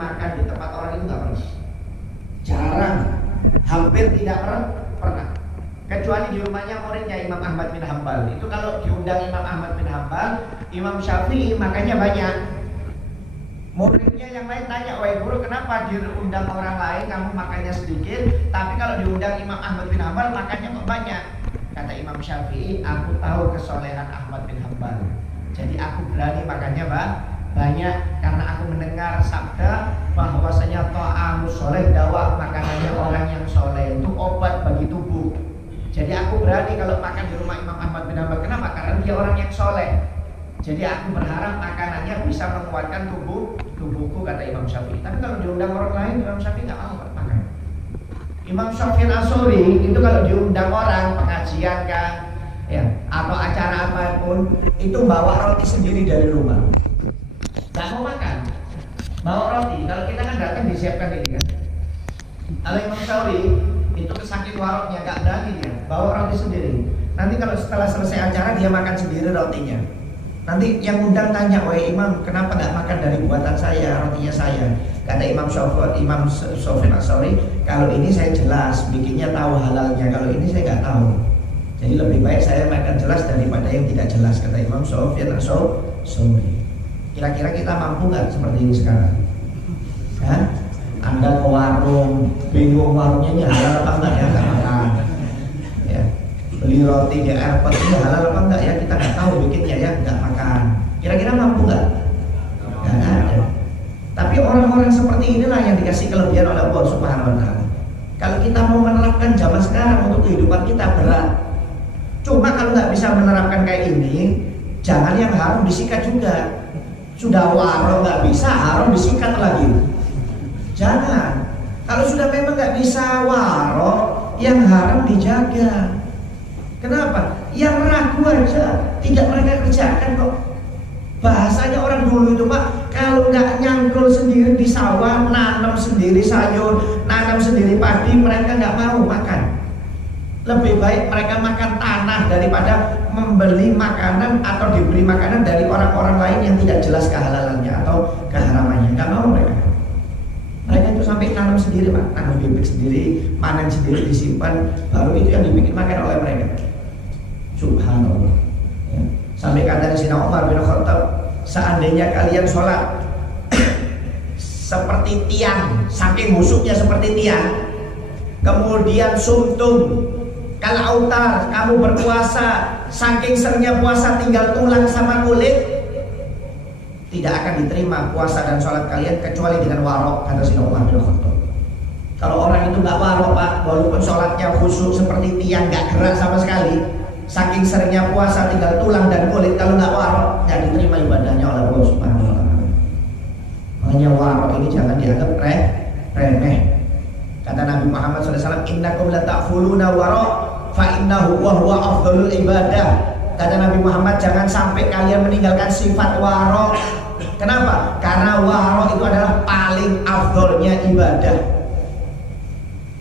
makan di tempat orang itu nggak pernah. Jarang, hampir tidak pernah. Kecuali di rumahnya muridnya Imam Ahmad bin Hambal. Itu kalau diundang Imam Ahmad bin Hambal, Imam Syafi'i makannya banyak. Muridnya yang lain tanya, wahai guru, kenapa diundang orang lain kamu makannya sedikit, tapi kalau diundang Imam Ahmad bin Hambal makannya kok banyak? Kata Imam Syafi'i, aku tahu kesolehan Ahmad bin Hambal, jadi aku berani makannya banyak karena aku mendengar sabda bahwasanya ta'amus soleh dawa, makanannya orang yang soleh itu obat bagi tubuh. Jadi aku berani kalau makan di rumah Imam Ahmad bin Hambal. Kenapa? Karena dia orang yang soleh. Jadi aku berharap makanannya bisa menguatkan tubuhku, kata Imam Syafi'i. Tapi kalau diundang orang lain, Imam Syafi'i nggak mau makan. Imam Sufyan Ats-Tsauri itu kalau diundang orang pengajian kan, ya, atau acara apapun, itu bawa roti sendiri dari rumah. Nggak mau makan, bawa roti. Kalau kita kan datang disiapkan ini kan. Kalau Imam Ats-Tsauri itu sakit waroknya, nggak berani dia bawa roti sendiri. Nanti kalau setelah selesai acara dia makan sendiri rotinya. Nanti yang undang tanya, wahai Imam, kenapa nggak makan dari buatan saya, rotinya saya? Kata Imam Sufyan Ats-Tsauri, kalau ini saya jelas, bikinnya tahu halalnya. Kalau ini saya nggak tahu. Jadi lebih baik saya makan jelas daripada yang tidak jelas, kata Imam Sufyan Ats-Tsauri. Kira-kira kita mampu nggak seperti ini sekarang? Hah? Anda ke warung, bingung warungnya ini halal apa enggak ya, nggak makan. Ya. Beli roti di airport ini halal apa enggak ya, kita nggak tahu bikinnya ya, nggak makan. Kira-kira mampu nggak? Nggak ada. Tapi orang-orang seperti inilah yang dikasih kelebihan oleh Allah Subhanahu Wa Taala. Kalau kita mau menerapkan zaman sekarang untuk kehidupan kita berat. Cuma kalau nggak bisa menerapkan kayak ini, jangan yang haram disikat juga. Sudah waro nggak bisa, haram disikat lagi. Jangan. Kalau sudah memang nggak bisa waro, yang haram dijaga. Kenapa? Yang ragu aja tidak mereka kerjakan kok. Bahasanya orang dulu itu, Pak, kalau nggak nyangkul sendiri di sawah, nanam sendiri sayur, nanam sendiri padi, mereka nggak mau makan. Lebih baik mereka makan tanah daripada membeli makanan atau diberi makanan dari orang-orang lain yang tidak jelas kehalalannya atau keharamannya. Nggak mau mereka. Mereka itu sampai tanam sendiri, Pak, tanam bibit sendiri, panen sendiri, disimpan, baru itu yang dibikin makan oleh mereka. Subhanallah. Ya. Sampai kata Sayyidina Umar bin Khattab, seandainya kalian sholat seperti tiang, saking busuknya seperti tiang, kemudian sumtum kalau autar, kamu berpuasa, saking seringnya puasa tinggal tulang sama kulit, tidak akan diterima puasa dan sholat kalian kecuali dengan warok, kata Sayyidina Umar bin Khattab. Kalau orang itu nggak warok, Pak, walaupun sholatnya khusyuk seperti tiang, nggak gerak sama sekali, saking seringnya puasa tinggal tulang dan kulit, kalau nggak warok nggak diterima ibadahnya oleh Allah Subhanahu Wa Taala. Makanya warok ini jangan dianggap remeh. Kata Nabi Muhammad SAW, innakum la ta'fuluna warok fa innahu wa huwa afdhalul ibadah. Kata Nabi Muhammad, jangan sampai kalian meninggalkan sifat warok. Kenapa? Karena warok itu adalah paling afdhalnya ibadah.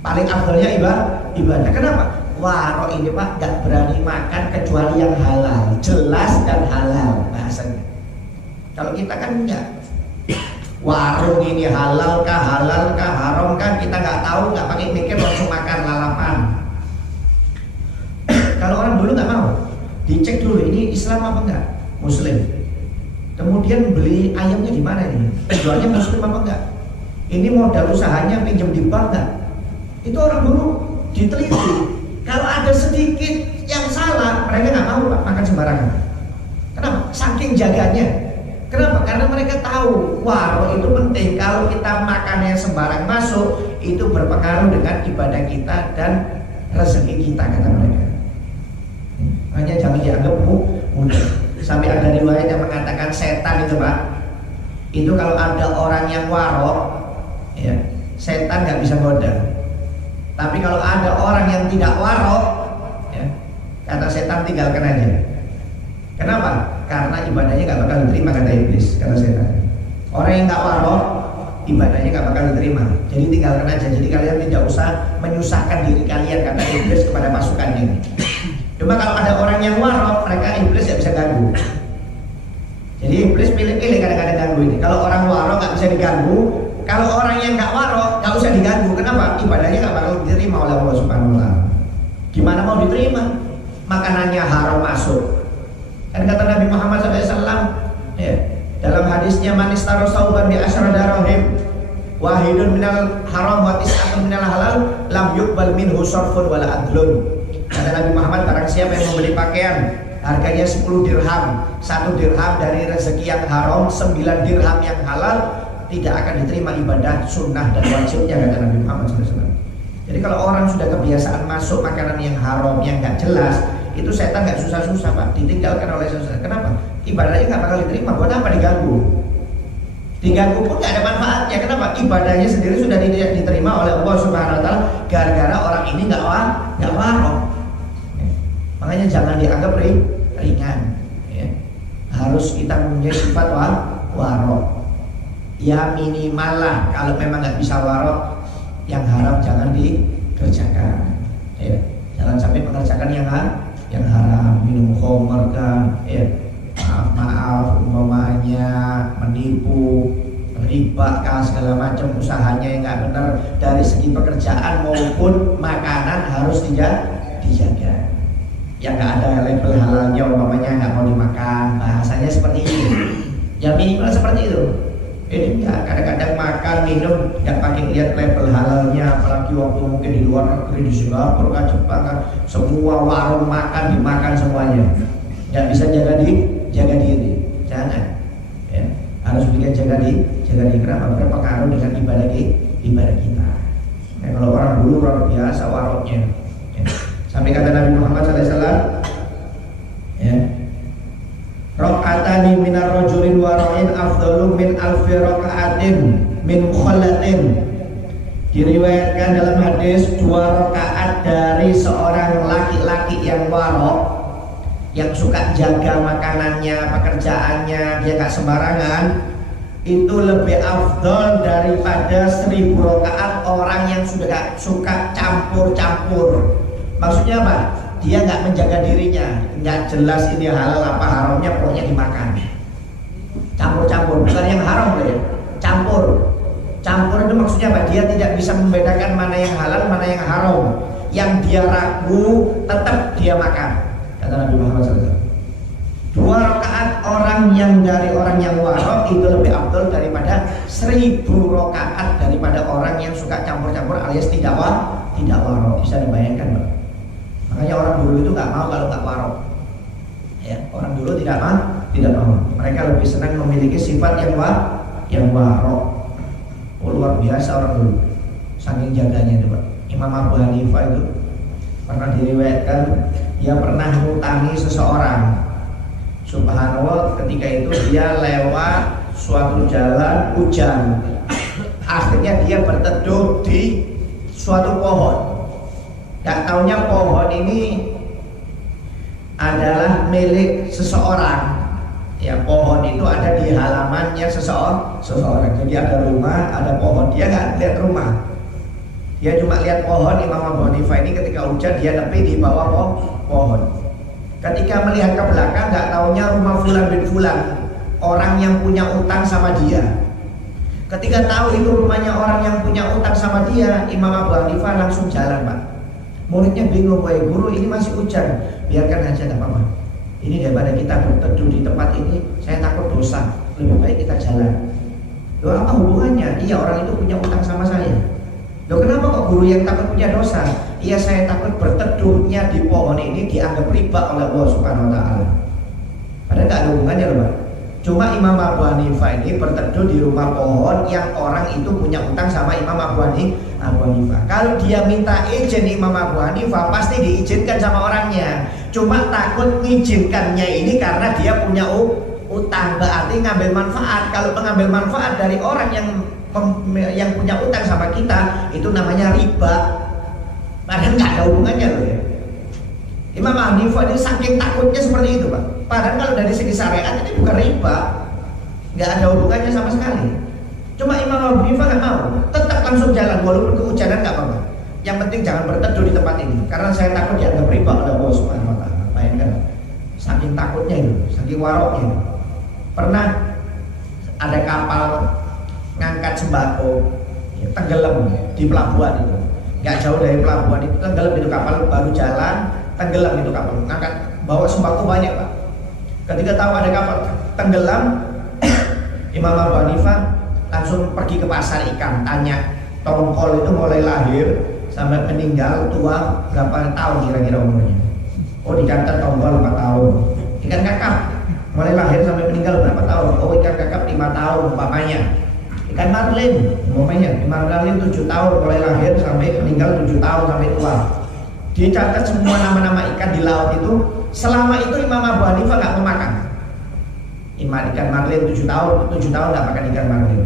Paling afdhalnya ibadah. Kenapa? Warok ini, Pak, gak berani makan kecuali yang halal, jelas dan halal bahasanya. Kalau kita kan enggak. Warung ini halal kah, haram kah, kita nggak tahu, nggak pakai mikir, langsung makan lalapan. Kalau orang dulu nggak mau, dicek dulu ini Islam apa enggak, Muslim. Kemudian beli ayamnya di mana nih, penjualnya Muslim apa enggak, ini modal usahanya pinjam di bank enggak. Itu orang dulu diteliti. Kalau ada sedikit yang salah, mereka nggak mau makan sembarangan. Kenapa? Saking jaganya. Kenapa? Karena mereka tahu warok itu penting. Kalau kita makannya sembarang masuk, itu berpengaruh dengan ibadah kita dan rezeki kita, kata mereka. Makanya jangan dianggap mudah. Sampai ada riwayat yang mengatakan setan itu, Pak, itu kalau ada orang yang warok, ya, setan nggak bisa goda. Tapi kalau ada orang yang tidak warok, ya, kata setan tinggalkan aja. Kenapa? Karena ibadahnya nggak bakal diterima, kata iblis, kata setan. Orang yang nggak warok, ibadahnya nggak bakal diterima. Jadi tinggalkan aja. Jadi kalian tidak usah menyusahkan diri kalian, kata iblis kepada pasukannya. Cuma kalau ada orang yang warok, mereka iblis nggak bisa ganggu. Jadi iblis pilih-pilih kadang-kadang ganggu ini. Kalau orang warok nggak bisa diganggu, Kalau orang yang nggak warok, nggak usah diganggu. Kenapa? Ibadahnya nggak bakal diterima oleh Allah Subhanahu Wa Taala. Gimana mau diterima? Makanannya haram masuk. Kan kata Nabi Muhammad SAW, ya, dalam hadisnya manis taruh sauban bi asyara darahim wahidun minal haram wa tis'atun minal halal lam yuqbal minhu sarfun wala adlun. Kata Nabi Muhammad, barang siapa yang membeli pakaian harganya 10 dirham, 1 dirham dari rezeki yang haram, 9 dirham yang halal, tidak akan diterima ibadah sunnah dan wajibnya, kata Nabi Muhammad SAW. Jadi kalau orang sudah kebiasaan masuk makanan yang haram, yang nggak jelas, itu setan nggak susah-susah Pak, ditinggalkan oleh setan. Kenapa? Ibadahnya nggak bakal diterima. Buat apa diganggu? Diganggu pun nggak ada manfaatnya. Kenapa? Ibadahnya sendiri sudah tidak diterima oleh Allah Subhanahu Wa Taala gara-gara orang ini nggak warok. Makanya jangan dianggap ringan. Ya. Harus kita mempunyai sifat warok. Ya minimal lah, kalau memang nggak bisa warok, yang haram jangan dikerjakan. Ya. Jangan sampai mengerjakan yang haram, minum khamr kan, ya. Maaf umpamanya menipu, riba kah, segala macam usahanya yang nggak benar dari segi pekerjaan maupun makanan harus dijaga. Yang nggak ada label halalnya umpamanya nggak mau dimakan, bahasanya seperti ini. Ya minimal seperti itu. Ini enggak, kadang-kadang makan minum nggak pakai lihat label halalnya, apalagi waktu mungkin di luar negeri, di Singapura kan, Jepang kan, semua warung makan dimakan semuanya, nggak bisa jaga diri, jangan, ya. Harus bikin jaga diri. Kenapa? Berpengaruh dengan ibadah kita. Nah, kalau orang dulu orang biasa waroknya, ya. Sampai kata Nabi Muhammad SAW, ya, rakaatani minar rajulin wara'in afdalu min alfi rakaatin min mukhallatin. Diriwayatkan dalam hadis 2 rakaat dari seorang laki-laki yang warok, yang suka jaga makanannya, pekerjaannya, dia gak sembarangan, itu lebih afdal daripada 1000 rakaat orang yang sudah gak suka campur-campur. Maksudnya apa? Dia nggak menjaga dirinya, nggak jelas ini halal apa haramnya, pokoknya dimakan. Campur-campur, bukan yang haram ya. Campur itu maksudnya apa? Dia tidak bisa membedakan mana yang halal, mana yang haram. Yang dia ragu, tetap dia makan. Kata Nabi Muhammad SAW. 2 rakaat orang yang dari orang yang warok itu lebih afdal daripada 1000 rakaat daripada orang yang suka campur-campur alias tidak warok. Bisa dibayangkan, Pak? Makanya orang dulu itu nggak mau kalau nggak warok. Ya, orang dulu tidak mau. Mereka lebih senang memiliki sifat yang warok. Oh, luar biasa orang dulu. Saking jaganya itu, Pak. Imam Abu Hanifah itu pernah diriwayatkan dia pernah ngutangi seseorang. Subhanallah, ketika itu dia lewat suatu jalan hujan. Akhirnya dia berteduh di suatu pohon. Gak taunya pohon ini adalah milik seseorang. Ya, pohon itu ada di halamannya seseorang. Jadi ada rumah, ada pohon. Dia gak lihat rumah. Dia cuma lihat pohon. Imam Abu Hanifah ini ketika hujan dia tepi di bawah pohon. Ketika melihat ke belakang, gak taunya rumah Fulan bin Fulan, orang yang punya utang sama dia. Ketika tahu itu rumahnya orang yang punya utang sama dia, Imam Abu Hanifah langsung jalan, Pak. Muridnya bingung, wahai guru, ini masih hujan, biarkan aja, gak apa-apa. Ini daripada kita berteduh di tempat ini, saya takut dosa, lebih baik kita jalan. Loh, apa hubungannya? Iya, orang itu punya utang sama saya. Loh, kenapa kok guru yang takut punya dosa? Iya, saya takut berteduhnya di pohon ini dianggap riba oleh Allah Subhanahu Wa Taala. Padahal gak ada hubungannya loh, Pak. Cuma Imam Abu Hanifah ini berteduh di rumah pohon yang orang itu punya utang sama Imam Abu Hanifah. Kalau dia minta izin Imam Abu Hanifah, pasti diizinkan sama orangnya. Cuma takut mengizinkannya ini karena dia punya utang, berarti ngambil manfaat. Kalau mengambil manfaat dari orang yang punya utang sama kita, itu namanya riba. Padahal nggak ada hubungannya loh ya. Imam Abu Hanifah ini saking takutnya seperti itu, Pak. Padahal kalau dari segi syariat ini bukan riba, nggak ada hubungannya sama sekali. Cuma Imam Abu Hanifah nggak mau, tetap langsung jalan walaupun kehujanan nggak apa-apa. Yang penting jangan berteduh di tempat ini, karena saya takut dianggap riba oleh Allah Subhanahu Wa Taala. Bayangkan, saking takutnya itu, saking waroknya. Pernah ada kapal ngangkat sembako, ya, tenggelam di pelabuhan itu, nggak jauh dari pelabuhan itu tenggelam itu kapal, baru jalan tenggelam itu kapal, ngangkat bawa sembako banyak Pak. Ketika tahu ada kapal tenggelam, Imam Abu Hanifah langsung pergi ke pasar ikan, tanya tongkol itu mulai lahir sampai meninggal tua berapa tahun kira-kira umurnya. Oh dicatat tongkol 4 tahun. Ikan kakap mulai lahir sampai meninggal berapa tahun? Oh ikan kakap 5 tahun umpamanya. Ikan marlin umpamanya, ikan marlin 7 tahun mulai lahir sampai meninggal 7 tahun sampai tua. Dicatat semua nama-nama ikan di laut itu. Selama itu Imam Abu Hanifah nggak mau makan ikan marlin 7 tahun nggak makan ikan marlin.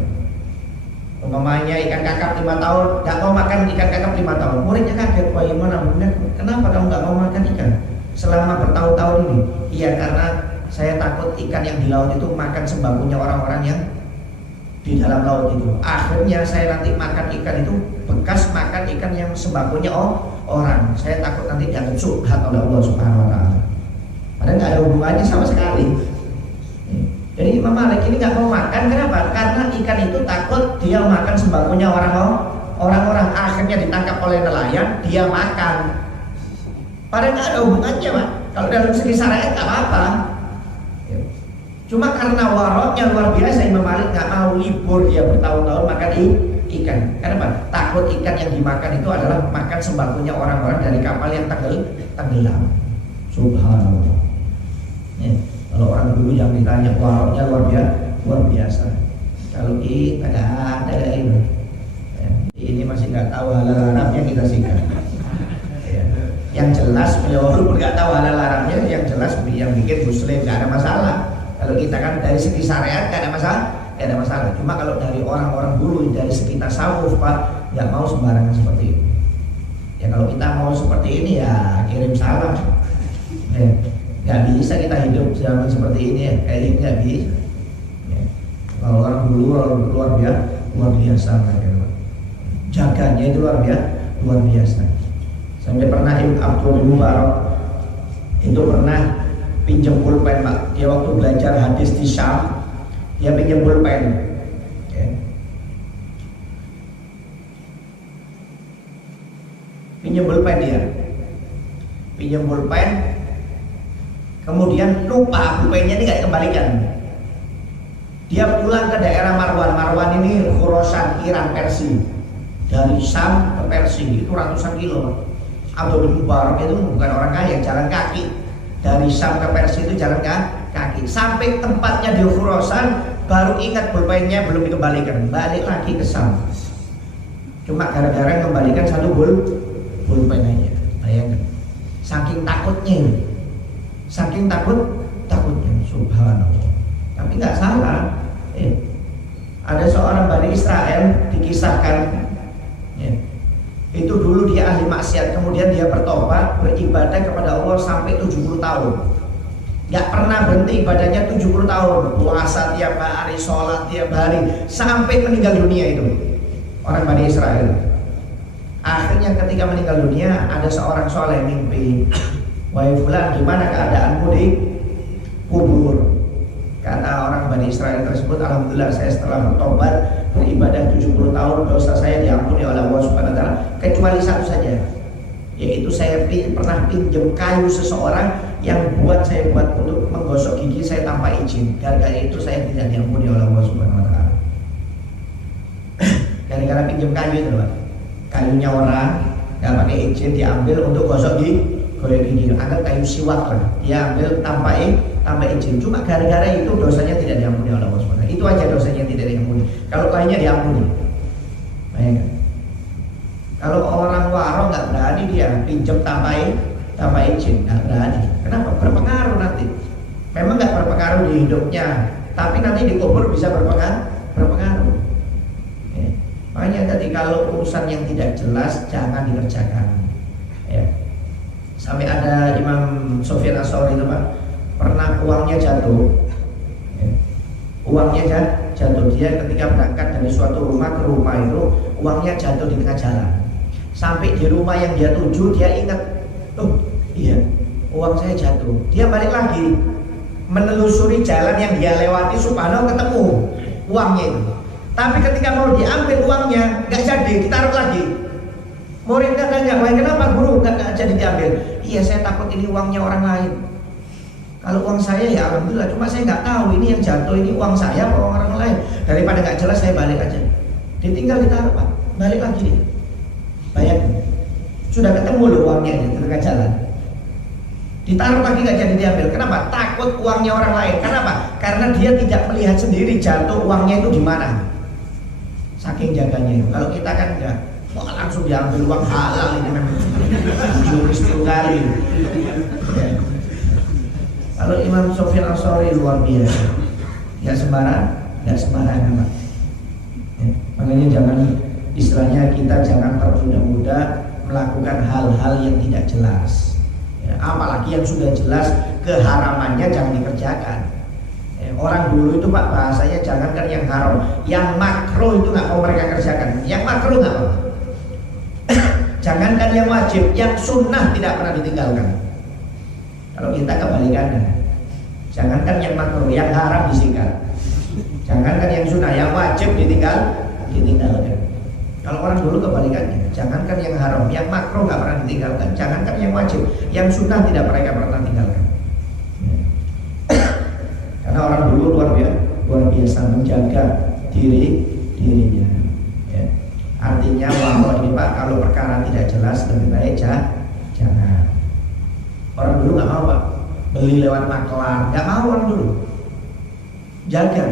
Umpamanya ikan kakap 5 tahun nggak mau makan ikan kakap 5 tahun. Muridnya kaget, wah gimana benar? Kenapa kamu nggak mau makan ikan selama bertahun-tahun ini? Iya karena saya takut ikan yang di laut itu makan sembakonya orang-orang yang di dalam laut itu. Akhirnya saya nanti makan ikan itu bekas makan ikan yang sembakonya orang. Saya takut nanti dianggap subhat oleh Allah Subhanahu Wa Taala. Padahal nggak ada hubungannya sama sekali. Jadi Imam Malik ini nggak mau makan, kenapa? Karena ikan itu takut dia makan sembakonya orang-orang. Akhirnya ditangkap oleh nelayan, dia makan. Padahal nggak ada hubungannya Pak. Kalau dalam segi syariat nggak apa-apa. Cuma karena waroknya luar biasa, Imam Malik nggak mau libur dia bertahun-tahun makan ikan. Kenapa? Takut ikan yang dimakan itu adalah makan sembakonya orang-orang dari kapal yang tenggelam. Subhanallah. Ya. Kalau orang dulu yang ditanya waroknya luar biasa. Kalau kita nggak ada ini, ya, ini masih nggak tahu halal haramnya kita sikat. Ya. Yang jelas walaupun nggak tahu halal haramnya, yang jelas yang bikin muslim nggak ada masalah. Kalau kita kan dari segi syariat nggak ada masalah. Cuma kalau dari orang-orang dulu dari segi tasawuf Pak nggak mau sembarangan seperti itu. Ya kalau kita mau seperti ini ya kirim salam. Ya. Gak bisa kita hidup zaman seperti ini ya, kayak ini gak bisa ya. Kalau orang dulu luar biasa mereka. Jaganya itu luar biasa. Sampai pernah Ibn Abdul bin Mubarak itu pernah pinjam pulpen Pak. Dia waktu belajar hadis di Syam, dia pinjam pulpen ya. Pinjam pulpen kemudian lupa pulpennya ini gak dikembalikan. Dia pulang ke daerah Marwan. Marwan ini Khurasan, Iran, Persia. Dari Syam ke Persia itu ratusan kilo. Abdul bin Mubarak itu bukan orang kaya, jalan kaki. Dari Syam ke Persia itu jalan kaki. Sampai tempatnya di Khurasan baru ingat pulpennya belum dikembalikan. Balik lagi ke Syam. Cuma gara-gara mengembalikan satu pulpen aja. Bayangkan. Saking takutnya. Saking takutnya, subhanallah. Tapi nggak salah. Ada seorang Bani Israel dikisahkan, itu dulu dia ahli maksiat, kemudian dia bertobat, beribadah kepada Allah sampai 70 tahun. Nggak pernah berhenti ibadahnya 70 tahun, puasa tiap hari, sholat tiap hari, sampai meninggal dunia itu orang Bani Israel. Akhirnya ketika meninggal dunia ada seorang soleh mimpi, wahai fulan, gimana keadaanmu di kubur? Kata orang Bani Israel tersebut, alhamdulillah saya setelah bertobat beribadah 70 tahun dosa saya diampuni oleh Allah Subhanahu wa taala, kecuali satu saja, yaitu saya pernah pinjam kayu seseorang yang saya buat untuk menggosok gigi saya tanpa izin. Gara-gara itu saya tidak diampuni oleh Allah Subhanahu wa taala. Gara-gara pinjam kayu itu Pak. Kayunya orang nggak pakai izin diambil untuk gosok gigi. Anggap kayu siwak lah, dia ambil tanpa izin. Cuma gara-gara itu dosanya tidak diampuni oleh Allah SWT. Itu aja dosanya tidak diampuni. Kalau lainnya diampuni. Bayangkan. Kalau orang warung nggak berani dia pinjam tanpa izin, nggak berani. Kenapa? Berpengaruh nanti. Memang nggak berpengaruh di hidupnya, tapi nanti di kubur bisa berpengaruh. Ya. Makanya tadi kalau urusan yang tidak jelas jangan dikerjakan. Ya. Sampai ada Imam Sufyan Ats-Tsauri itu Pak, pernah uangnya jatuh. Uangnya jatuh, dia ketika berangkat dari suatu rumah ke rumah itu uangnya jatuh di tengah jalan. Sampai di rumah yang dia tuju dia ingat, oh iya uang saya jatuh. Dia balik lagi menelusuri jalan yang dia lewati, subhanallah ketemu uangnya itu. Tapi ketika mau diambil uangnya nggak jadi, ditaruh lagi. Muridnya tanya, wah kenapa guru nggak jadi diambil? Iya, saya takut ini uangnya orang lain. Kalau uang saya ya alhamdulillah, cuma saya nggak tahu ini yang jatuh ini uang saya atau orang lain. Daripada nggak jelas saya balik aja. Ditinggal ditaruh Pak, balik lagi dia. Bayangin, sudah ketemu loh uangnya di tengah jalan. Ditaruh lagi nggak jadi diambil. Kenapa? Takut uangnya orang lain. Kenapa? Karena dia tidak melihat sendiri jatuh uangnya itu di mana. Saking jaganya. Kalau kita kan enggak, kok langsung diambil uang halal ini memang juris sekali. Ya. Kalau Imam Sufyan Ats-Tsauri luar biasa, nggak sembarangan Pak. Ya. Makanya jangan, istilahnya kita jangan termuda-muda melakukan hal-hal yang tidak jelas. Ya, apalagi yang sudah jelas keharamannya jangan dikerjakan. Orang dulu itu Pak bahasanya jangankan yang haram, yang makruh itu nggak mau mereka kerjakan. Yang makruh nggak mau. Jangankan yang wajib, yang sunnah tidak pernah ditinggalkan. Kalau kita kebalikannya, jangankan yang makruh, yang haram disikat. Jangankan yang sunnah, yang wajib ditinggalkan. Kalau orang dulu kebalikannya, jangankan yang haram, yang makruh nggak pernah ditinggalkan. Jangankan yang wajib, yang sunnah tidak mereka pernah tinggalkan. Karena orang dulu luar biasa menjaga dirinya. Ya. Artinya bahwa ini Pak, kalau perkara tidak jelas lebih baik jangan. Orang dulu nggak mau Pak, beli lewat maklar, nggak mau orang dulu. Jaga.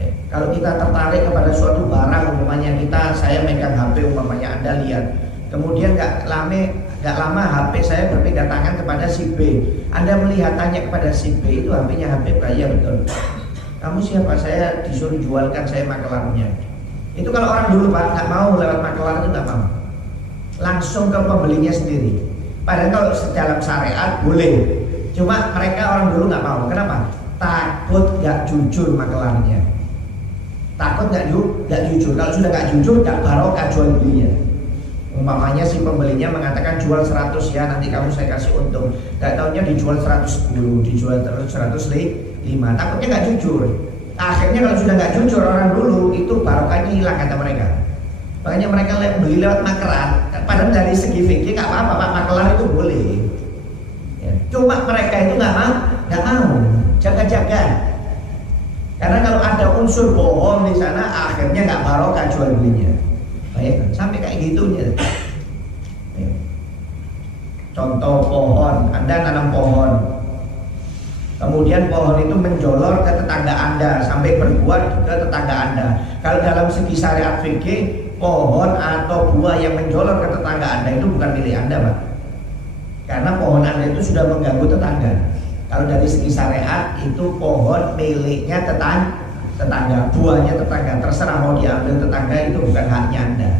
Ya. Kalau kita tertarik kepada suatu barang, umpamanya saya megang HP, umpamanya Anda lihat, kemudian nggak lama HP saya berpindah tangan kepada si B. Anda melihat, tanya kepada si B, itu HP-nya HP kaya betul. Kamu siapa? Saya disuruh jualkan, saya makelarnya. Itu kalau orang dulu Pak nggak mau lewat makelar itu nggak mau. Langsung ke pembelinya sendiri. Padahal kalau dalam syariat boleh. Cuma mereka orang dulu nggak mau. Kenapa? Takut nggak jujur makelarnya. Takut nggak jujur. Kalau sudah nggak jujur, nggak barokah jual belinya. Umpamanya si pembelinya mengatakan jual 100 ya, nanti kamu saya kasih untung. Gak taunya dijual 110, dijual terus 105. Takutnya nggak jujur. Akhirnya kalau sudah nggak jujur orang dulu, itu barokahnya hilang kata mereka. Makanya mereka beli lewat makelar. Padahal dari segi fikih nggak apa-apa Pak, makelar itu boleh. Ya. Cuma mereka itu nggak mau, jaga-jaga. Karena kalau ada unsur bohong di sana, akhirnya nggak barokah jual belinya. Baik, sampai kayak gitunya. Contoh pohon, Anda nanam pohon, kemudian pohon itu menjolor ke tetangga Anda sampai berbuah ke tetangga Anda. Kalau dalam segi syariat fikih, pohon atau buah yang menjolor ke tetangga Anda itu bukan milik Anda Pak, karena pohon Anda itu sudah mengganggu tetangga. Kalau dari segi syariat itu pohon miliknya tetangga, buahnya tetangga, terserah mau diambil tetangga, itu bukan haknya Anda.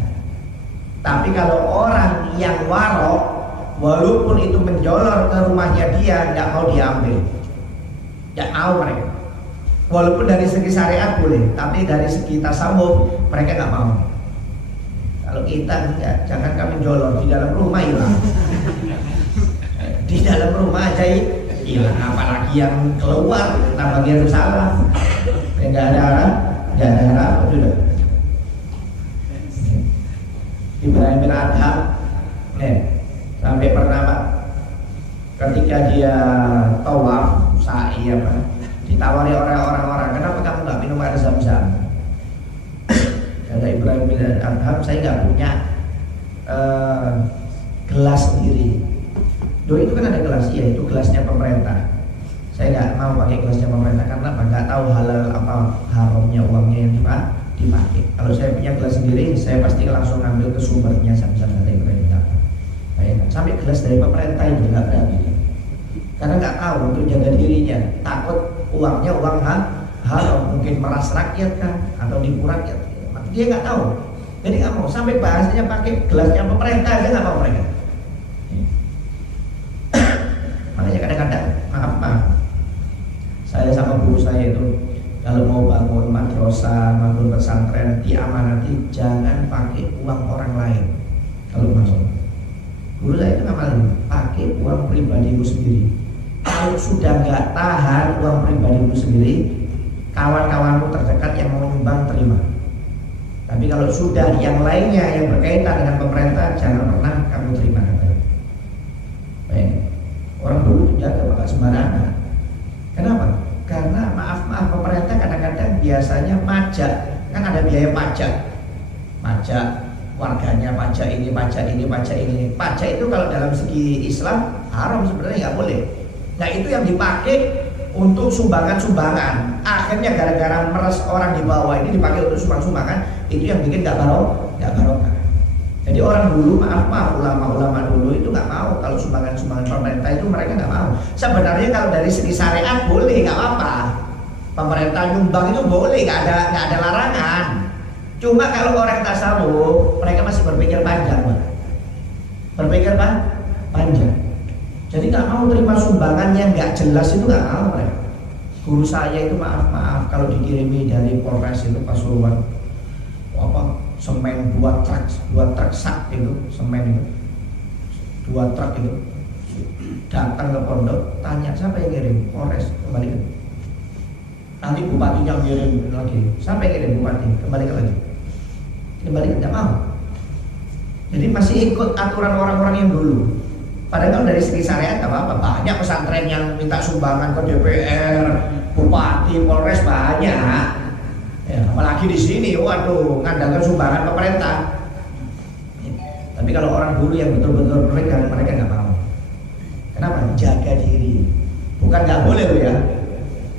Tapi kalau orang yang warok, walaupun itu menjolor ke rumahnya dia, nggak mau diambil, nggak mau mereka. Walaupun dari segi syariat boleh, tapi dari segi tasawuf mereka nggak mau. Kalau kita enggak, jangan kami jolor di dalam rumah hilang, di dalam rumah aja hilang, apalagi yang keluar tambah dia salah. Nggak ada arah, sudah. Ibrahim bin Adham, sampai pernah Pak, ketika dia tawaf sa'i ditawari oleh orang-orang, kenapa kamu nggak minum air Zam-Zam? Kata Ibrahim bin Adham, saya nggak punya gelas sendiri. Dulu itu kan ada gelas, ya itu gelasnya pemerintah. Saya nggak mau pakai gelasnya pemerintah karena nggak tahu halal apa haramnya uangnya yang dipakai. Kalau saya punya gelas sendiri, saya pasti langsung ambil ke sumbernya Zam-Zam dari pemerintah. Sampai gelas dari pemerintah itu nggak berani, karena nggak tahu untuk jaga dirinya, takut uangnya uang haram, mungkin meras rakyat kan atau nipu rakyat. Dia nggak tahu, jadi nggak mau. Sampai bahasanya pakai gelasnya pemerintah aja nggak mau mereka. Makanya kadang-kadang maaf, saya sama guru saya itu kalau mau bangun madrasah, bangun pesantren, diamanati jangan pakai uang orang lain. Kalau masuk, guru saya itu ngamalin, pakai uang pribadimu sendiri. Kalau sudah nggak tahan uang pribadimu sendiri, kawan-kawanmu terdekat yang mau nyumbang terima. Tapi kalau sudah yang lainnya yang berkaitan dengan pemerintah, jangan pernah kamu terima kabar. Baik. Orang dulu itu jaga bakal sembarangan. Kenapa? Karena maaf pemerintah kadang-kadang biasanya pajak, kan ada biaya pajak warganya, pajak ini, pajak ini, pajak ini. Pajak itu kalau dalam segi Islam haram sebenarnya, nggak boleh. Nah itu yang dipakai untuk sumbangan-sumbangan. Akhirnya gara-gara meres orang di bawah ini dipakai untuk sumbangan, itu yang bikin nggak barokah. Jadi orang dulu, maaf ulama-ulama dulu itu nggak mau kalau sumbangan-sumbangan pemerintah itu mereka nggak mau. Sebenarnya kalau dari segi syariat boleh, nggak apa-apa. Pemerintah nyumbang itu boleh, nggak ada larangan. Cuma kalau orang tasawuf, mereka masih berpikir panjang, panjang. Jadi nggak mau terima sumbangan yang nggak jelas, itu nggak mau mereka. Guru saya itu maaf kalau dikirimi dari Polres itu Pasuruan, semen 2 truk sak itu, semen itu 2 truk itu, datang ke pondok, tanya siapa yang kirim, Polres, kembalikan. Nanti bupatinya ngirim lagi, siapa yang kirim, bupati, kembalikan lagi. Kembalikan, tidak mau. Jadi masih ikut aturan orang-orang yang dulu. Padahal kalau dari segi syariat nggak apa-apa, banyak pesantren yang minta sumbangan ke DPR, bupati, Polres banyak. Ya, apalagi di sini, waduh, ngandalkan sumbangan pemerintah. Ya. Tapi kalau orang dulu yang betul-betul mereka nggak mau. Kenapa? Jaga diri. Bukan nggak boleh loh ya.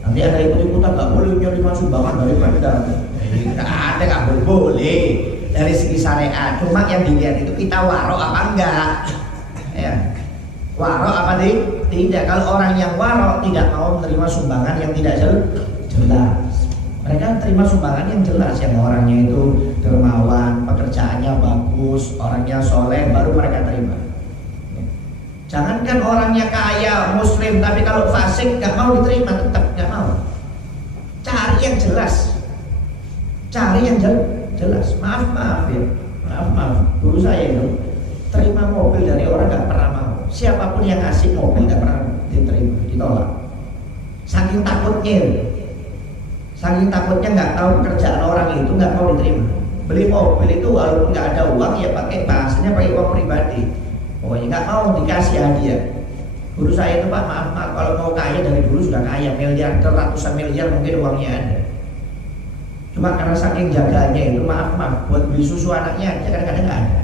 Nanti ada ikut-ikutan nggak boleh menerima sumbangan dari pemerintah. Nggak boleh. Dari segi syariat, cuma yang dilihat itu kita warok apa enggak. Ya. Warok apa tidak? Kalau orang yang warok tidak mau menerima sumbangan yang tidak jelas. Mereka terima sumbangan yang jelas, yang orangnya itu dermawan, pekerjaannya bagus, orangnya soleh, baru mereka terima. Jangankan orangnya kaya, muslim, tapi kalau fasik nggak mau diterima, tetap nggak mau. Cari yang jelas, jelas. Maaf ya, maaf. Guru saya itu terima mobil dari orang nggak pernah mau. Siapapun yang ngasih mobil nggak pernah diterima, ditolak. Saking takutnya nggak tahu pekerjaan orang itu, nggak mau diterima. Beli mobil itu walaupun nggak ada uang ya pakai bahasanya pakai uang pribadi. Pokoknya nggak mau dikasih hadiah. Guru saya itu Pak, maaf kalau mau kaya dari dulu sudah kaya, miliar, ratusan miliar mungkin uangnya ada. Cuma karena saking jaganya itu maaf buat beli susu anaknya aja kadang-kadang nggak ada.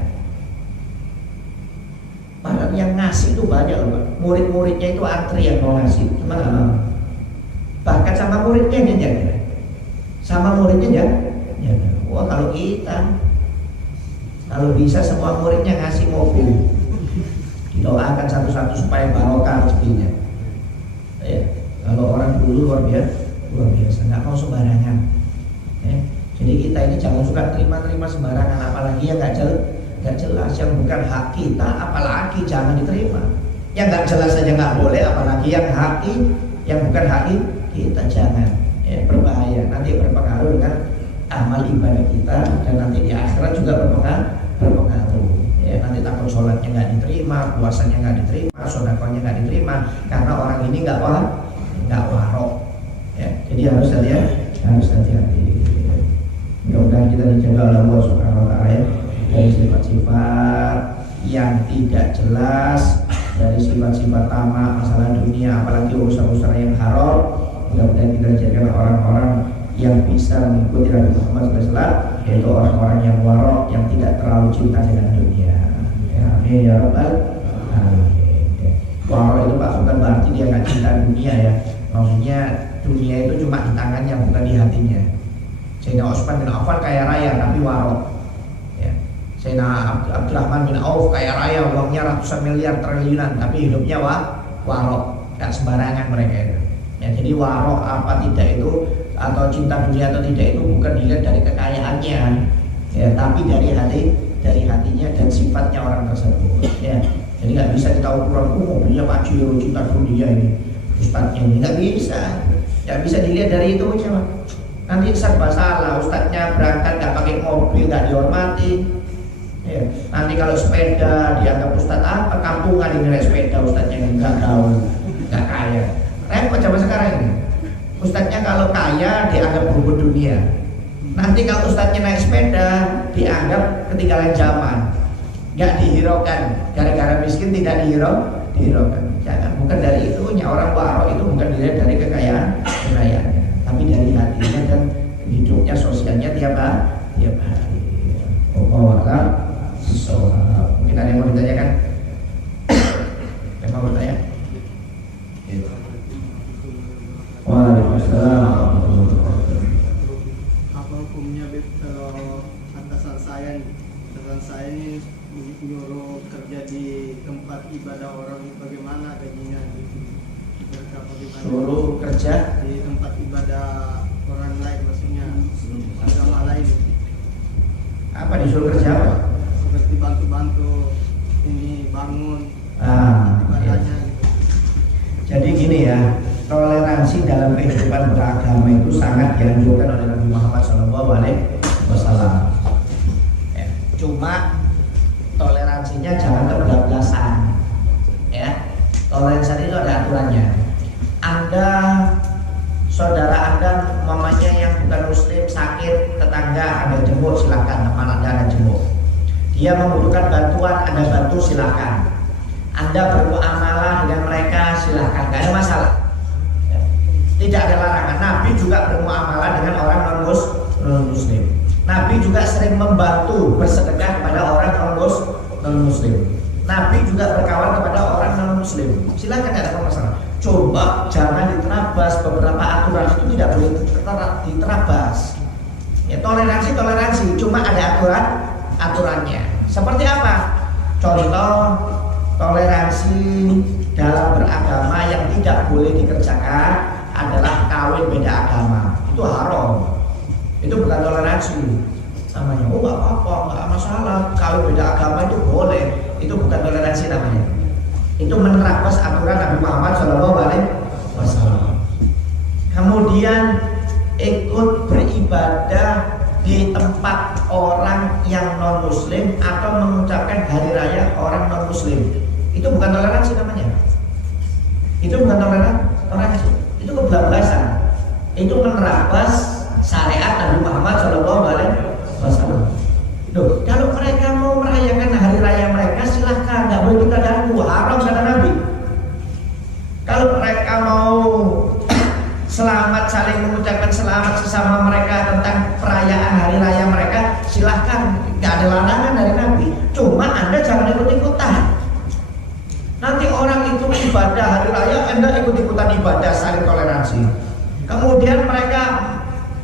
Padahal yang ngasih itu banyak loh Pak. Murid-muridnya itu antri yang mau ngasih, cuma nggak mau. Bahkan sama muridnya dia jaga. Wah kalau kita, kalau bisa semua muridnya ngasih mobil, didoakan satu-satu supaya barokah rezekinya. Ya, kalau orang dulu luar biasa, nggak mau sembarangan. Ya, jadi kita ini jangan suka terima sembarangan, apalagi yang nggak jelas, yang bukan hak kita, apalagi jangan diterima. Yang nggak jelas saja nggak boleh, apalagi yang bukan hak kita jangan. Ya, berbahaya, nanti berpengaruh dengan amal ibadah kita, dan nanti di akhirat juga berpengaruh. Ya, nanti takut sholatnya nggak diterima, puasanya nggak diterima, sedekahnya nggak diterima, karena orang ini nggak warok. Ya, jadi harus hati-hati. Mudah-mudahan kita dijaga oleh Allah Subhanahu Wa Taala dari sifat-sifat yang tidak jelas, dari sifat-sifat tamak masalah dunia, apalagi urusan-urusan yang haram. Mudah-mudahan kita jadikan orang-orang yang bisa mengikuti Nabi Muhammad SAW, yaitu orang-orang yang warok, yang tidak terlalu cinta dengan dunia. Ya, amin ya rabbal alamin. Warok itu Pak bukan berarti dia nggak cinta dunia ya. Maksudnya dunia itu cuma di tangannya, bukan di hatinya. Sayyidina Utsman bin Affan kaya raya tapi warok. Ya. Sayyidina Abdurrahman bin Auf kaya raya, uangnya ratusan miliar, triliunan, tapi hidupnya warok, nggak sembarangan mereka itu. Ya, jadi warok apa tidak itu, atau cinta dunia atau tidak itu bukan dilihat dari kekayaannya, ya, tapi dari hatinya dan sifatnya orang tersebut. Ya, jadi nggak bisa kita ukuran mobilnya Pajero, cinta dunia ini, ustadznya ini nggak bisa dilihat dari itu aja. Nanti serba salah, ustadznya berangkat nggak pakai mobil, nggak dihormati. Ya, nanti kalau sepeda dianggap ustadz apa, kampungan dinilai sepeda, ustadznya nggak gaul, nggak kaya. Repot zaman sekarang ini. Ustadznya kalau kaya dianggap berebut dunia. Nanti kalau ustadznya naik sepeda dianggap ketinggalan zaman, nggak dihiraukan, gara-gara miskin tidak dihiraukan. Jangan, bukan dari itunya. Orang waro itu bukan dilihat dari kekayaannya, tapi dari hatinya dan hidupnya sosialnya tiap hari. Mungkin ada yang mau ditanyakan? Yang mau bertanya? Waalaikumsalam. Apa hukumnya kalau atasan saya ini nyuruh kerja di tempat ibadah orang, bagaimana gajinya gitu? Mereka bagaimana? Suruh kerja di tempat ibadah orang lain, maksudnya agama lain. apa? Disuruh kerja apa? Seperti bantu-bantu ini bangun ibadahnya gitu. Jadi gini ya, toleransi dalam kehidupan beragama itu sangat dianjurkan oleh Nabi Muhammad SAW. Ya, cuma toleransinya jangan kebablasan. Ya, toleransi itu ada aturannya. Anda, saudara Anda, mamanya yang bukan muslim sakit, tetangga Anda jemput, silakan. Teman Anda jemput. Dia membutuhkan bantuan, Anda bantu, silakan. Anda bermuamalah dengan mereka, silahkan, gak ada masalah. Tidak ada larangan. Nabi juga bermuamalah dengan orang non-muslim. Nabi juga sering membantu bersedekah kepada orang non-muslim. Nabi juga berkawan kepada orang non-muslim. Silahkan, gak ada masalah. Coba jangan diterabas, beberapa aturan itu tidak boleh diterabas. Ya, toleransi, cuma ada aturannya. Seperti apa? Contoh, toleransi dalam beragama yang tidak boleh dikerjakan adalah kawin beda agama. Itu haram. Itu bukan toleransi. Namanya, oh gak apa-apa, gak masalah, kawin beda agama itu boleh. Itu bukan toleransi namanya. Itu menerabas aturan Nabi Muhammad SAW. Kemudian ikut beribadah di tempat orang yang non muslim atau mengucapkan hari raya orang non muslim, itu bukan toleransi namanya. Itu bukan toleransi, itu kebablasan. Itu menerabas syariat Nabi Muhammad SAW. Loh, kalau mereka mau merayakan hari raya mereka, silahkan, nggak boleh kita ganggu, haram kata Nabi. Kalau mereka mau selamat, saling mengucapkan selamat sesama mereka tentang perayaan hari raya mereka, silahkan, nggak ada larangan dari Nabi. Cuma Anda jangan ikut-ikutan. Nanti orang itu ibadah hari raya, Anda ikut-ikutan ibadah, saling toleransi. Kemudian mereka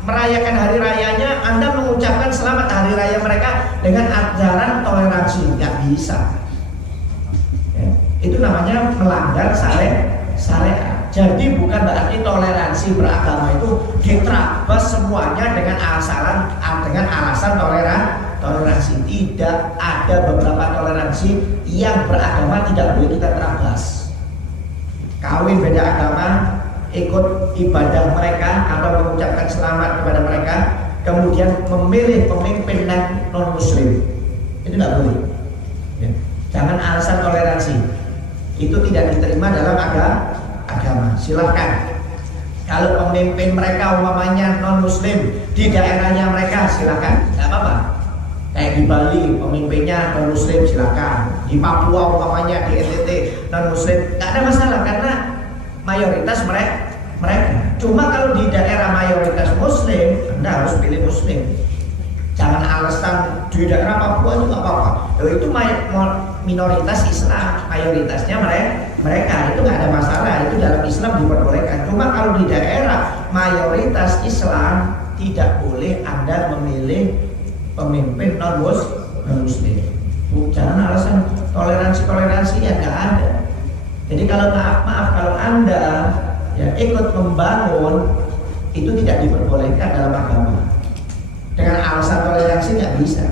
merayakan hari rayanya, Anda mengucapkan selamat hari raya mereka dengan ajaran toleransi, nggak bisa. Ya, itu namanya melanggar syariat. Jadi bukan berarti toleransi beragama itu diterabas semuanya dengan alasan toleransi. Tidak, ada beberapa toleransi yang beragama tidak boleh kita terabas. Kawin beda agama, ikut ibadah mereka atau mengucapkan selamat kepada mereka, kemudian memilih pemimpin non muslim, itu tidak boleh. Ya. Jangan alasan toleransi. Itu tidak diterima dalam agama. Silahkan. Kalau pemimpin mereka umpamanya non muslim di daerahnya mereka, silahkan, tidak apa-apa. Kayak di Bali pemimpinnya non muslim, silahkan. Di Papua umpamanya, di NTT non muslim, tidak ada masalah karena mayoritas mereka. Cuma kalau di daerah mayoritas muslim, Anda harus pilih muslim. Jangan alasan di daerah Papua juga apa-apa. Itu minoritas Islam, mayoritasnya mereka itu nggak ada masalah, itu dalam Islam diperbolehkan. Cuma kalau di daerah mayoritas Islam, tidak boleh Anda memilih pemimpin non muslim. Jangan alasan toleransi yang nggak ada. Jadi kalau maaf kalau Anda ya ikut membangun, itu tidak diperbolehkan dalam agama. Dengan alasan toleransi nggak bisa.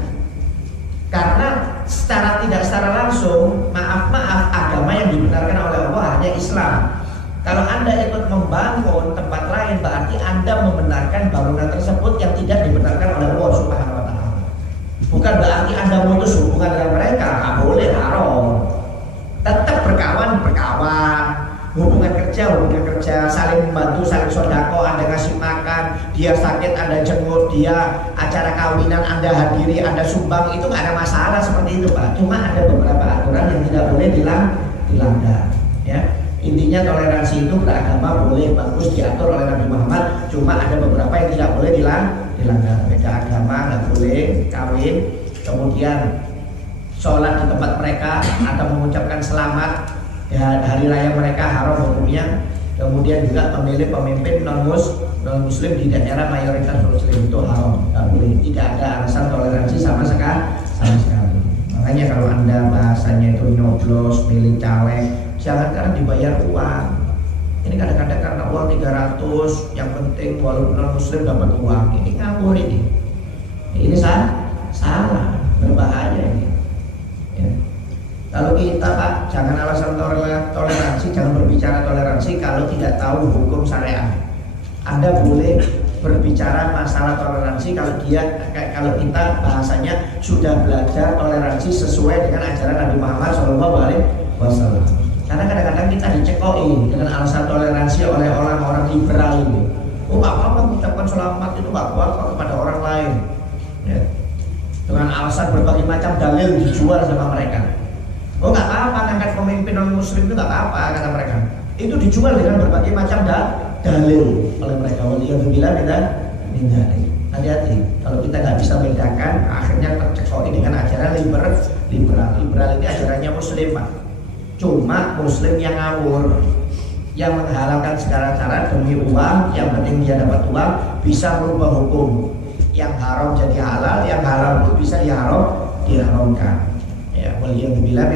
Karena secara langsung, maaf agama yang dibenarkan oleh Allah hanya Islam. Kalau Anda ikut membangun tempat lain, berarti Anda membenarkan bangunan tersebut yang tidak dibenarkan oleh Allah Subhanahu wa taala. Bukan berarti Anda memutus hubungan dengan mereka, nggak boleh, haram. Tetap berkawan, hubungan kerja saling membantu, saling sodako, Anda ngasih makan, dia sakit Anda jenguk, dia acara kawinan Anda hadiri, Anda sumbang, itu nggak ada masalah seperti itu Pak. Cuma ada beberapa aturan yang tidak boleh dilanggar ya. Intinya toleransi itu beragama boleh, bagus, diatur oleh Nabi Muhammad. Cuma ada beberapa yang tidak boleh dilanggar. Beda agama nggak boleh kawin, kemudian sholat di tempat mereka atau mengucapkan selamat ya, hari raya mereka haram hukumnya. Kemudian juga memilih pemimpin non muslim di daerah mayoritas muslim itu haram, nggak boleh. Tidak ada alasan toleransi sama sekali. Makanya kalau Anda bahasanya itu nyoblos, milih caleg, jangan karena dibayar uang. Ini kadang-kadang karena uang 300, yang penting walaupun non muslim dapat uang. Ini ngawur ini. Ini salah, berbahaya ini. Ya. Kalau kita Pak, jangan alasan toleransi, jangan berbicara toleransi kalau tidak tahu hukum syariat. Anda boleh berbicara masalah toleransi kalau kita bahasanya sudah belajar toleransi sesuai dengan ajaran Nabi Muhammad SAW. Karena kadang-kadang kita dicekoi dengan alasan toleransi oleh orang-orang liberal ini. Oh nggak apa-apa mengucapkan selamat itu nggak apa-apa kepada orang lain. Ya. Dengan alasan berbagai macam dalil dijual sama mereka. Oh nggak apa-apa ngangkat pemimpin non muslim itu nggak apa-apa kata mereka. Itu dijual dengan berbagai macam dalil oleh mereka. Waliyadzubillah mindzalik. Hati-hati kalau kita nggak bisa bedakan, akhirnya tercekoi dengan ajaran liberal. Liberal ini ajarannya muslim Pak. Cuma muslim yang ngawur, yang menghalalkan segala cara demi uang, yang penting dia dapat uang, bisa merubah hukum. Yang haram jadi halal, yang halal pun bisa diharamkan. Ya, waliyadzubillah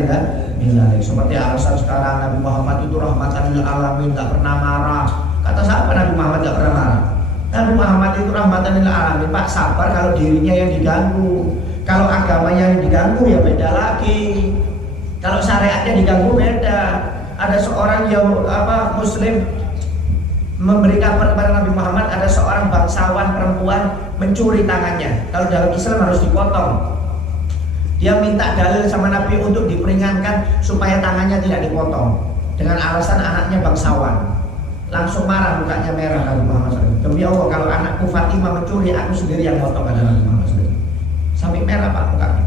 mindzalik. Seperti alasan sekarang Nabi Muhammad itu rahmatan lil alamin, nggak pernah marah. Kata siapa Nabi Muhammad nggak pernah marah? Nabi Muhammad itu rahmatan lil alamin, Pak, sabar kalau dirinya yang diganggu. Kalau agamanya yang diganggu ya beda lagi. Kalau syariatnya diganggu beda. Ada seorang yang muslim memberi kabar kepada Nabi Muhammad, ada seorang bangsawan perempuan mencuri tangannya. Kalau dalam Islam harus dipotong. Dia minta dalil sama Nabi untuk diperingatkan supaya tangannya tidak dipotong dengan alasan anaknya bangsawan. Langsung marah, mukanya merah Nabi Muhammad SAW. Demi Allah kalau anakku Fatimah mencuri, aku sendiri yang potong, kata Nabi Muhammad SAW. Sampai merah Pak mukanya.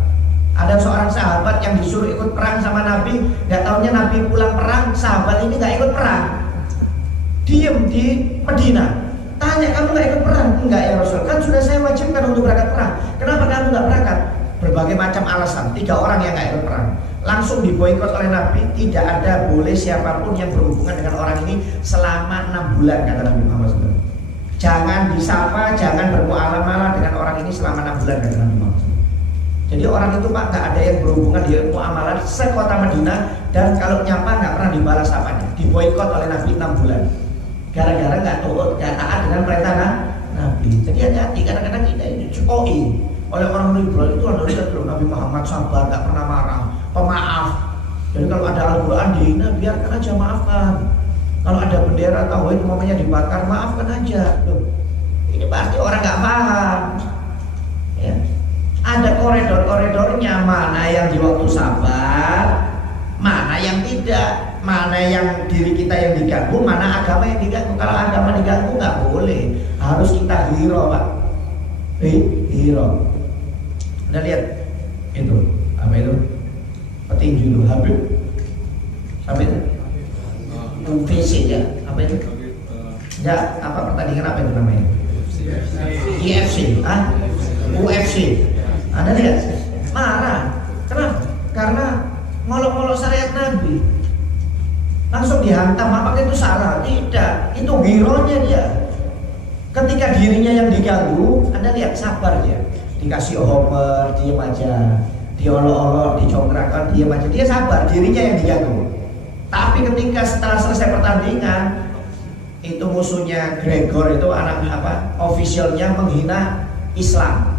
Ada seorang sahabat yang disuruh ikut perang sama Nabi, nggak taunya Nabi pulang perang, sahabat ini nggak ikut perang, diem di Medina. Tanya, kamu nggak ikut perang? Enggak ya Rasul, kan sudah saya wajibkan untuk berangkat perang. Kenapa kamu nggak berangkat? Berbagai macam alasan. 3 orang yang nggak ikut perang langsung diboikot oleh Nabi. Tidak ada boleh siapapun yang berhubungan dengan orang ini selama 6 bulan, kata Nabi Muhammad SAW. Jangan disapa, jangan bermuamalah dengan orang ini selama 6 bulan, kata Nabi Muhammad SAW. Jadi orang itu Pak nggak ada yang berhubungan dia muamalah sekota Madinah, dan kalau nyapa nggak pernah dibalas sapanya. Diboikot oleh Nabi 6 bulan gara-gara nggak taat dengan perintah Nabi. Jadi hati-hati, kadang-kadang kita ini dicekoi oleh orang liberal itu. Anda lihat loh, Nabi Muhammad sabar, nggak pernah marah, pemaaf. Jadi kalau ada Al-Quran dihina, biarkan aja, maafkan. Kalau ada bendera tauhid umpamanya dibakar, maafkan aja. Loh, ini pasti orang nggak paham. Ya. Ada koridor-koridornya, mana yang di waktu sabar, mana yang tidak, mana yang diri kita yang diganggu, mana agama yang diganggu. Kalau agama diganggu nggak boleh, harus kita hero Pak. Hero. Anda lihat itu apa itu? Petinju itu Habib. Apa itu? UFC ya? Apa itu? Ya, apa pertandingan apa itu namanya? UFC, UFC. Anda lihat marah. Kenapa? Karena ngolok-ngolok syariat Nabi. Langsung dihantam, apakah itu salah? Tidak, itu hero-nya dia. Ketika dirinya yang diganggu, Anda lihat sabar dia. Dikasih homer, diam aja. Diolok-olok, dicongkrakan, diam aja. Dia sabar, dirinya yang diganggu. Tapi ketika setelah selesai pertandingan, itu musuhnya Gregor itu anak officialnya menghina Islam.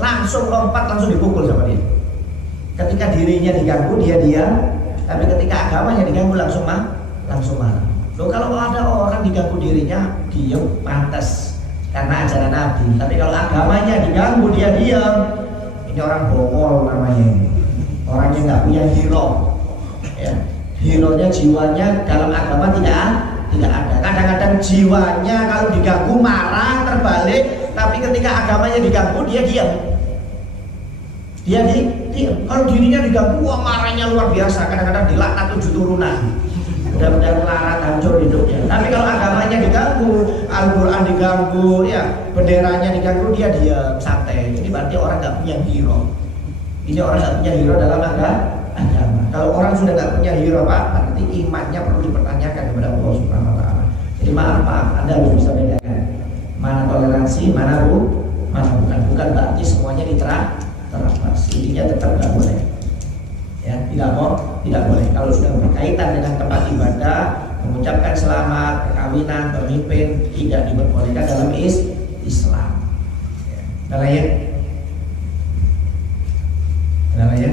Langsung lompat, langsung dipukul sama dia. Ketika dirinya diganggu, dia diam. Tapi ketika agamanya diganggu, langsung marah. Loh, kalau ada orang diganggu dirinya, diam, pantas karena ajaran Nabi. Tapi kalau agamanya diganggu, dia diam. Ini orang bongol namanya ini. Orang yang nggak punya hero. Ya. Hironya jiwanya dalam agama tidak ada. Kadang-kadang jiwanya kalau diganggu marah terbalik, tapi ketika agamanya diganggu dia diam. Dia diam. Kalau dirinya diganggu, wah marahnya luar biasa. Kadang-kadang dilaknat 7 turunan. Mudah-mudahan melarat hancur hidupnya. Tapi kalau agamanya diganggu, Al-Quran diganggu, ya benderanya diganggu, dia diam santai. Jadi berarti orang nggak punya hero. Ini orang nggak punya hero dalam agama. Kalau orang sudah nggak punya hero Pak, berarti imannya perlu dipertanyakan kepada Allah Subhanahu Wa Taala. Jadi maaf, Anda harus bisa bedakan mana toleransi, mana bukan berarti semuanya diterapkan. Intinya tetap nggak boleh. Ya, tidak boleh. Kalau sudah berkaitan dengan tempat ibadah, mengucapkan selamat, perkawinan, pemimpin tidak diperbolehkan dalam Islam. Ya. Kenapa ya? Kenapa ya?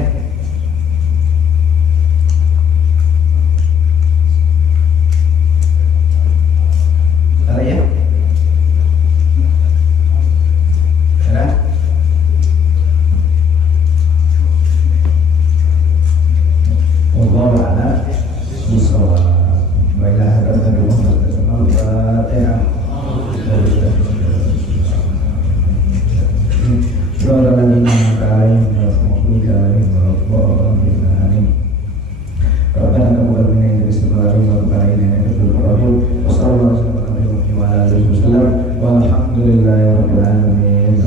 Kenapa? Allah ala bisawab. Baiklah, kata Muhammad Al-Fatihah. Walhamdulillahirabbil alamin.